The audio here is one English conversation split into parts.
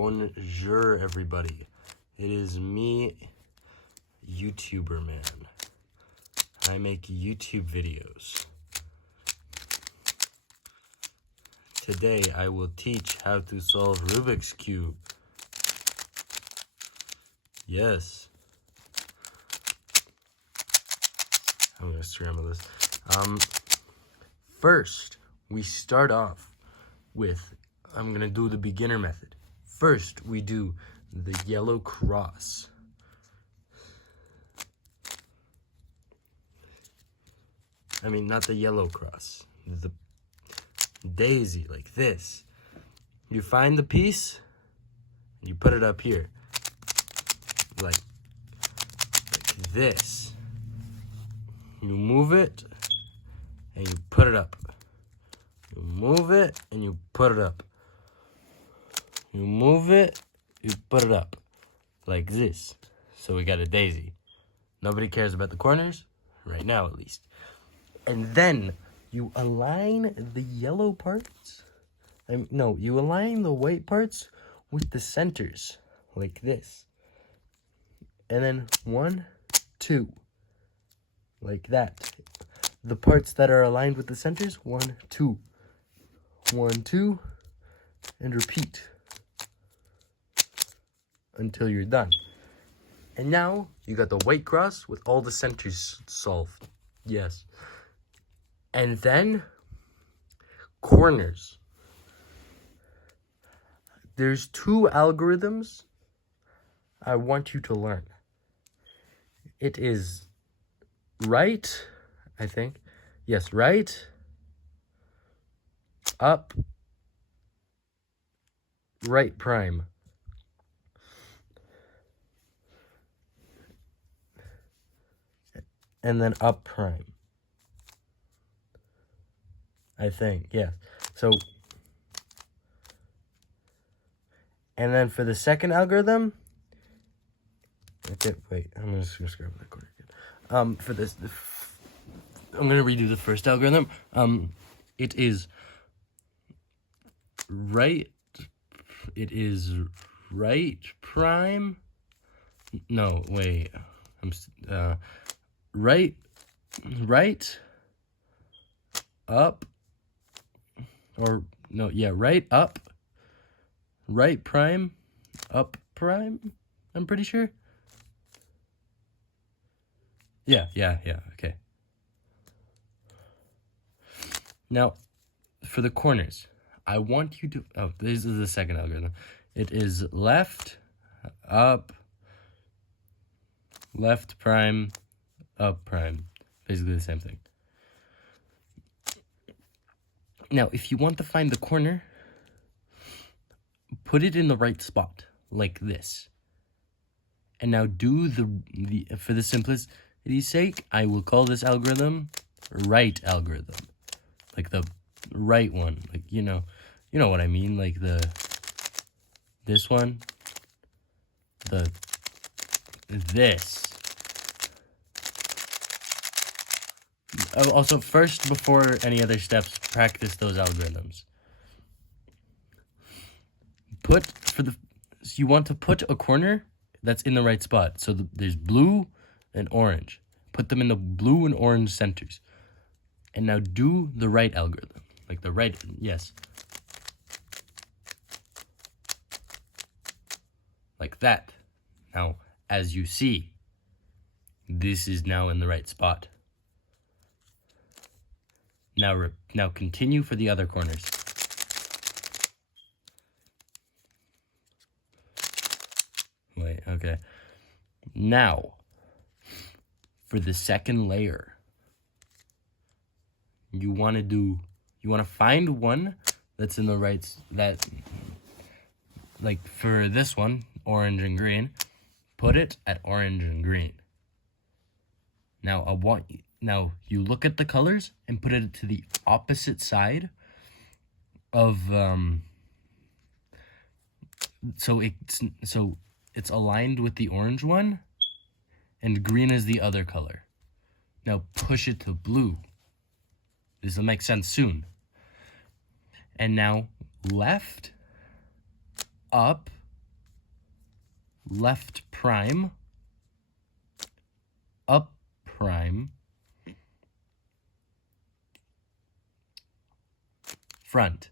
Bonjour, everybody. It is me, YouTuber man. I make YouTube videos. Today, I will teach how to solve Rubik's Cube. Yes. I'm gonna scramble this. First, we start off with, I'm gonna do the beginner method. First, we do the yellow cross. I mean, not the yellow cross, the daisy, like this. You find the piece, and you put it up here, like this. You move it, and you put it up. You move it, and you put it up. You move it, you put it up, like this. So we got a daisy. Nobody cares about the corners, right now at least. And then you align the yellow parts. You align the white parts with the centers, like this. And then 1, 2, like that. The parts that are aligned with the centers, 1, 2, 1, 2, and repeat until you're done. And now you got the white cross with all the centers solved. Yes. And then corners. There's 2 algorithms I want you to learn. It is right, I think. Yes, right, up, right prime. And then up prime. I think, yeah. So, and then for the second algorithm, okay, wait, I'm just gonna scrub that corner again. For this, I'm gonna redo the first algorithm. It is right prime. No, wait, right, up, or no, yeah, right up, right prime, up prime, I'm pretty sure. Yeah, okay. Now, for the corners, I want you to, this is the second algorithm. It is left, up, left prime, up prime. Basically the same thing. Now, if you want to find the corner, put it in the right spot, like this. And now do for the simplicity's sake, I will call this algorithm right algorithm. Like the right one. Like, you know what I mean? Like this one, this. Also, first, before any other steps, practice those algorithms. You want to put a corner that's in the right spot. So there's blue and orange. Put them in the blue and orange centers. And now do the right algorithm. Like the right, yes. Like that. Now, as you see, this is now in the right spot. Now continue for the other corners. Wait, okay. Now, for the second layer, you want to find one that's in the right, like for this one, orange and green, put it at orange and green. Now you look at the colors and put it to the opposite side of so it's aligned with the orange one, and green is the other color. Now push it to blue. This will make sense soon. And now left, up, left prime, up prime, front,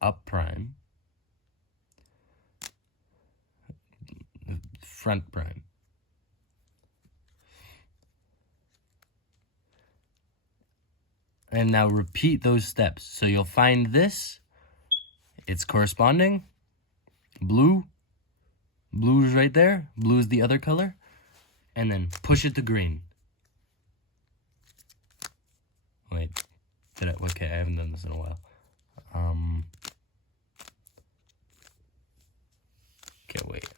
up prime, front prime. And now repeat those steps. So you'll find this, it's corresponding, blue, blue is right there, blue is the other color, and then push it to green. Wait, okay, I haven't done this in a while. Okay, wait.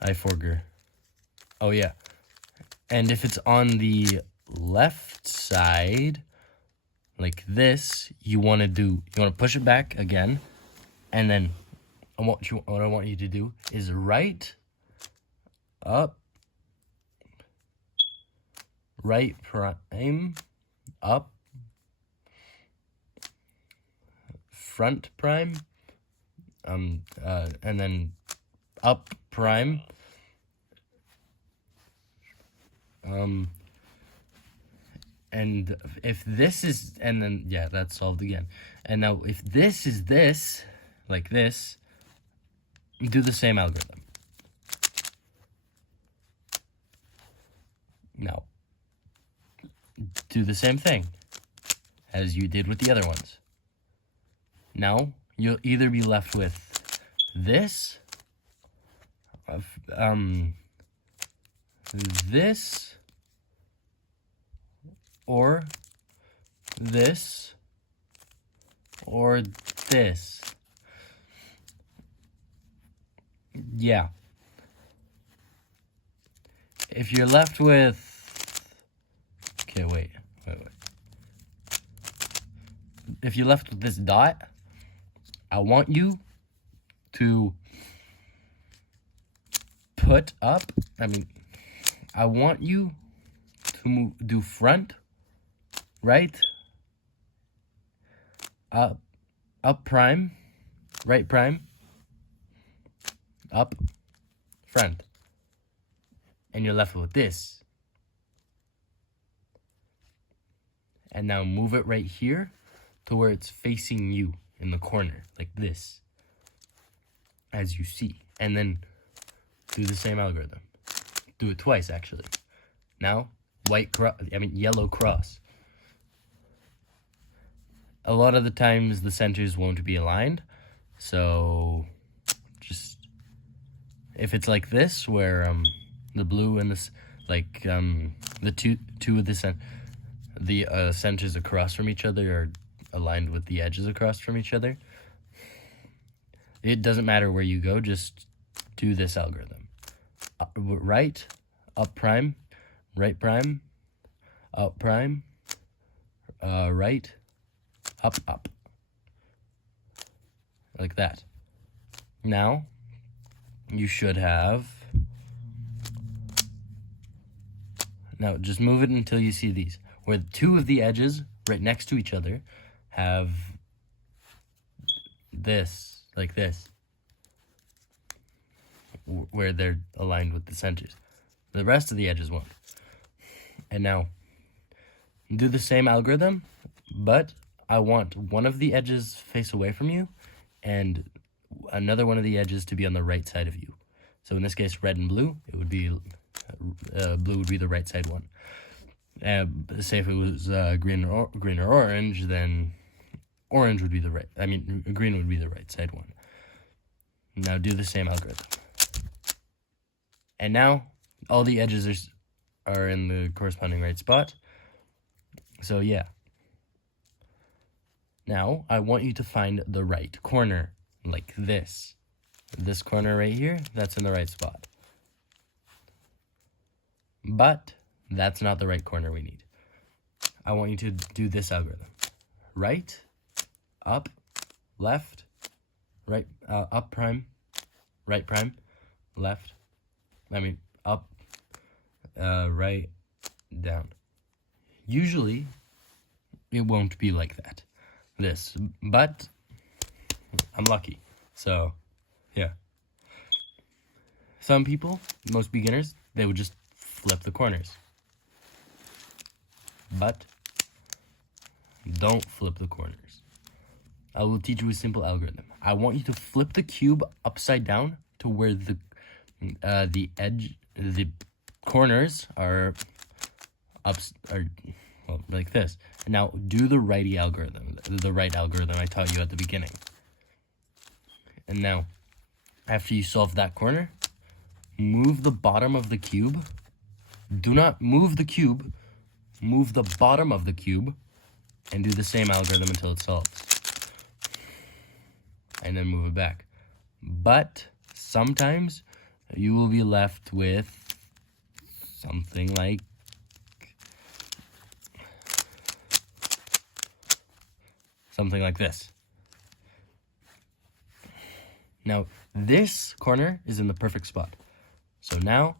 I forgot. Oh yeah. And if it's on the left side, like this, you want to push it back again, and then what I want you to do is right, up, right prime, up, front prime, and then up prime, and if this is, and then, yeah, that's solved again. And now if this is this, like this, do the same algorithm. Now, do the same thing as you did with the other ones. Now, you'll either be left with this, this, or this, or this. Yeah. If you're left with, okay, wait. If you're left with this dot, I want you to put up, I want you to do front, right, up prime, right prime, up, front. And you're left with this. And now move it right here to where it's facing you in the corner, like this, as you see. And then do the same algorithm. Do it twice, actually. Now, yellow cross. A lot of the times the centers won't be aligned, so just, if it's like this, where the blue and this, like the two of the centers across from each other are aligned with the edges across from each other, it doesn't matter where you go, just do this algorithm. Right, up prime, right prime, up prime, right, up. Like that. Now, you should have, now just move it until you see these, where two of the edges right next to each other have this, like this, where they're aligned with the centers. The rest of the edges won't. And now, do the same algorithm, but I want one of the edges face away from you, and another one of the edges to be on the right side of you. So in this case, red and blue, it would be, blue would be the right side one. Say if it was green or orange, then orange would be the right, green would be the right side one. Now do the same algorithm. And now all the edges are in the corresponding right spot. So yeah. Now I want you to find the right corner, like this. This corner right here, that's in the right spot. But that's not the right corner we need. I want you to do this algorithm. Right, up, left, right, up prime, right prime, left, up, right, down. Usually, it won't be like that, but I'm lucky, so, yeah. Some people, most beginners, they would just flip the corners. But don't flip the corners. I will teach you a simple algorithm. I want you to flip the cube upside down to where the corners are well, like this. And now do the right algorithm I taught you at the beginning. And now, after you solve that corner, move the bottom of the cube. Do not move the cube. Move the bottom of the cube and do the same algorithm until it solves. And then move it back. But sometimes you will be left with something like this. Now, this corner is in the perfect spot. So now,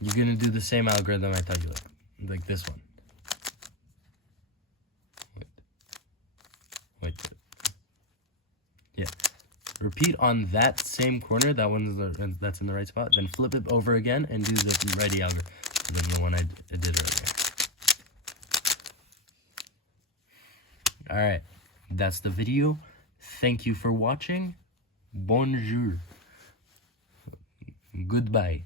you're going to do the same algorithm I taught you, like this one. Wait. Yeah. Repeat on that same corner, that's in the right spot, then flip it over again and do the righty algorithm, the one I did earlier. Alright, that's the video. Thank you for watching. Bonjour. Goodbye.